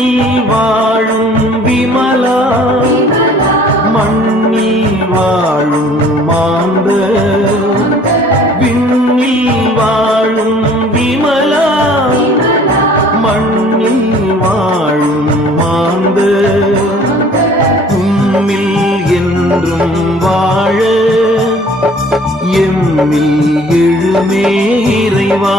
விண்ணில் வாழும் விமலா மண்ணில் வாழும் மாந்த விண்ணில் வாழும் விமலா மண்ணில் வாழும் மாந்த உம்மில் என்றும் வாழ எம்மில் எழுமே இறைவா.